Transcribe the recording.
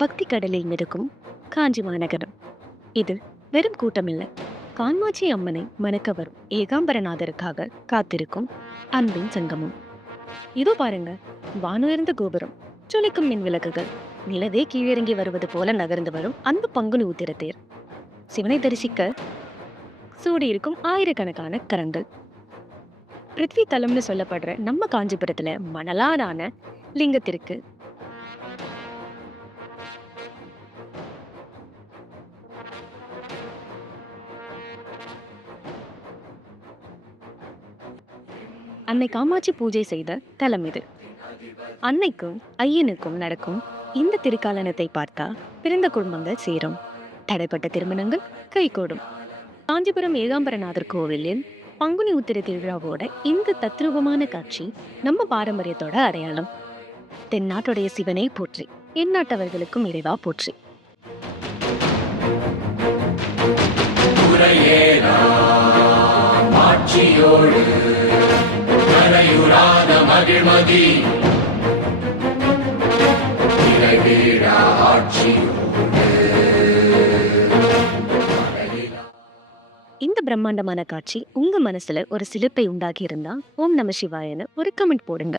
பக்தி கடலில் மிதக்கும் காஞ்சி மாநகரம். இது வெறும் கூட்டமில்லை, காமாட்சி அம்மனை மணக்க வரும் ஏகாம்பரநாதருக்காக காத்திருக்கும் அன்பின் சங்கமம். இதோ பாருங்க, வானுயர்ந்த கோபுரம், ஜொலிக்கும் மின் விளக்குகள், நிலவே கீழிறங்கி வருவது போல நகர்ந்து வரும் அந்த பங்குனி உத்திர தேர். சிவனை தரிசிக்க சூடியிருக்கும் ஆயிரக்கணக்கான கரங்கள். பிருத்வி தலம்னு சொல்லப்படுற நம்ம காஞ்சிபுரத்துல மணலாலான லிங்கத்திற்கு அன்னை காமாட்சி பூஜை செய்த தலம் இது. அன்னைக்கும் ஐயனுக்கும் நடக்கும் இந்த திருக்காலனத்தை பார்த்தா பிறந்த குடும்பங்கள் சேரும், தடைப்பட்ட திருமணங்கள் கைகூடும். காஞ்சிபுரம் ஏகாம்பரநாதர் கோவிலில் பங்குனி உத்திர திருவிழாவோட இந்த தத்ரூபமான காட்சி நம்ம பாரம்பரியத்தோட அடையாளம். தென்னாட்டுடைய சிவனை போற்றி, எந்நாட்டவர்களுக்கும் இறைவா போற்றி. இந்த பிரம்மாண்டமான காட்சி உங்க மனசுல ஒரு சிலிர்ப்பை உண்டாகி இருந்தா ஓம் நம சிவாயன்னு ஒரு கமெண்ட் போடுங்க.